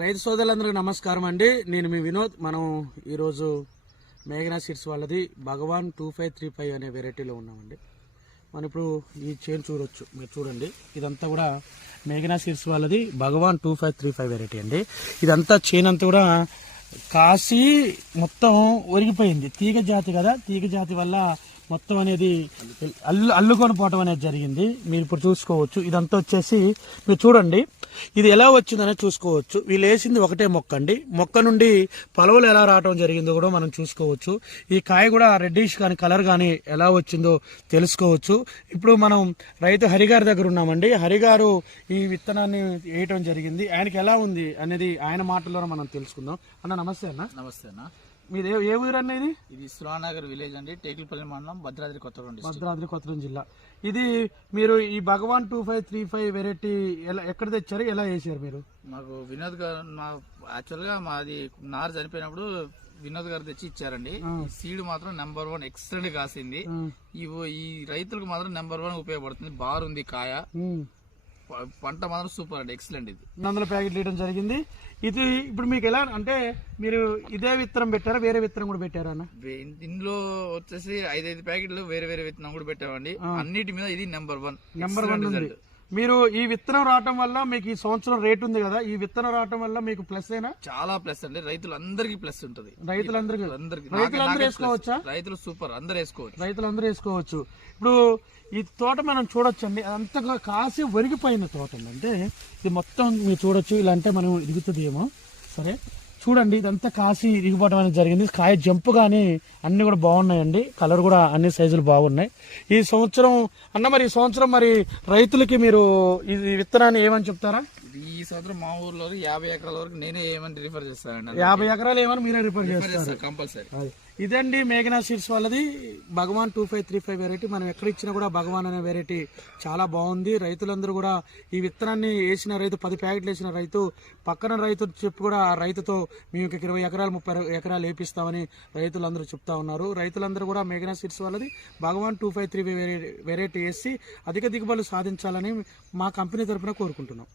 రైతు సోదరులందరికీ నమస్కారం అండి. నేను మీ వినోద్. మనం ఈరోజు మేఘనా సీడ్స్ వాళ్ళది భగవాన్ 2535 అనే వెరైటీలో ఉన్నామండి. మనం ఇప్పుడు ఈ చైన్ చూడొచ్చు, మీరు చూడండి. ఇదంతా కూడా మేఘనా సీడ్స్ వాళ్ళది భగవాన్ 2535 వెరైటీ అండి. ఇదంతా చైన్ అంతా కూడా కాసి మొత్తం ఒరిగిపోయింది. తీగ జాతి కదా, తీగ జాతి వల్ల మొత్తం అనేది అల్లుకొని పోవటం అనేది జరిగింది. మీరు ఇప్పుడు చూసుకోవచ్చు. ఇదంతా వచ్చేసి మీరు చూడండి, ఇది ఎలా వచ్చిందనేది చూసుకోవచ్చు. వీళ్ళు వేసింది ఒకటే మొక్క అండి. మొక్క నుండి పలవలు ఎలా రావడం జరిగిందో కూడా మనం చూసుకోవచ్చు. ఈ కాయ కూడా రెడ్డిష్ కానీ కలర్ కానీ ఎలా వచ్చిందో తెలుసుకోవచ్చు. ఇప్పుడు మనం రైతు హరిగారి దగ్గర ఉన్నామండి. హరిగారు ఈ విత్తనాన్ని వేయటం జరిగింది. ఆయనకి ఎలా ఉంది అనేది ఆయన మాటల్లోనే మనం తెలుసుకుందాం. అన్న నమస్తే. అన్న నమస్తే అన్న. మీరు ఏ ఊరు అన్న? ఇది సురానగర్ విలేజ్ అండి, టేకులపల్లి మండలం, భద్రాద్రి కొత్తగూడెం జిల్లా. ఇది మీరు ఈ భగవాన్ 2535 వెరైటీ ఎక్కడ తెచ్చారు, ఎలా వేసారు మీరు? మాకు వినోద్ గారు, యాక్చువల్ గా మాది నారు చనిపోయినప్పుడు వినోద్ గారు తెచ్చి ఇచ్చారండి. సీడ్ మాత్రం నెంబర్ 1 ఎక్సలెంట్ కాసింది. ఈ రైతులకు మాత్రం నెంబర్ 1 ఉపయోగపడుతుంది. బారుంది కాయ, పంట మాత్రం సూపర్ అండి, ఎక్సలెంట్. ఇది 100 ప్యాకెట్లు వేయడం జరిగింది. ఇది ఇప్పుడు మీకు ఎలా అంటే, మీరు ఇదే విత్తనం పెట్టారా, వేరే విత్తనం కూడా పెట్టారా అన్న? ఇందులో వచ్చేసి 5 ప్యాకెట్లు వేరే వేరే విత్తనం కూడా పెట్టామండి. అన్నిటి మీద ఇది నెంబర్ 1 ఉంది. మీరు ఈ విత్తనం రావటం వల్ల మీకు ఈ సంవత్సరం రేట్ ఉంది కదా, ఈ విత్తనం రావటం వల్ల మీకు ప్లస్ అయినా? చాలా ప్లస్ అండి. రైతులందరికీ ప్లస్ ఉంటుంది. రైతులందరూ వేసుకోవచ్చా? రైతులు సూపర్, అందరూ వేసుకోవచ్చు. రైతులందరూ వేసుకోవచ్చు. ఇప్పుడు ఈ తోట మనం చూడొచ్చండి, అదంతా కాసి ఒరిగిపోయిన తోట అంటే ఇది మొత్తం మీరు చూడొచ్చు. ఇలా అంటే మనం ఇరుగుతుంది ఏమో. సరే చూడండి, ఇదంతా కాసి ఇరిగిపోవడం అనేది జరిగింది. కాయ జంపు కానీ అన్ని కూడా బాగున్నాయండి. కలర్ కూడా అన్ని సైజులు బాగున్నాయి. ఈ సంవత్సరం అన్న, మరి ఈ సంవత్సరం మరి రైతులకి మీరు ఈ విత్తనాన్ని ఏమని చెప్తారా? ఈ సంవత్సరం మా ఊర్లో 50 ఎకరాల వరకు నేనే ఏమని రిఫర్ చేస్తానండి. 50 ఎకరాలు ఏమని మీరే రిఫర్ చేస్తారు కంపల్సరీ. ఇదండి మేఘనా సీడ్స్ వాళ్ళది భగవాన్ 2535 వెరైటీ. మనం ఎక్కడ ఇచ్చినా కూడా భగవాన్ అనే వెరైటీ చాలా బాగుంది. రైతులందరూ కూడా ఈ విత్తనాన్ని వేసిన రైతు, 10 ప్యాకెట్లు వేసిన రైతు, పక్కన రైతు చెప్పి కూడా ఆ రైతుతో మేము 20 ఎకరాలు 30 ఎకరాలు వేపిస్తామని రైతులందరూ చెప్తా ఉన్నారు. రైతులందరూ కూడా మేఘనా సీడ్స్ వాళ్ళది భగవాన్ 2535 వెరైటీ వేసి అధిక దిగుబడులు సాధించాలని మా కంపెనీ తరఫున కోరుకుంటున్నాం.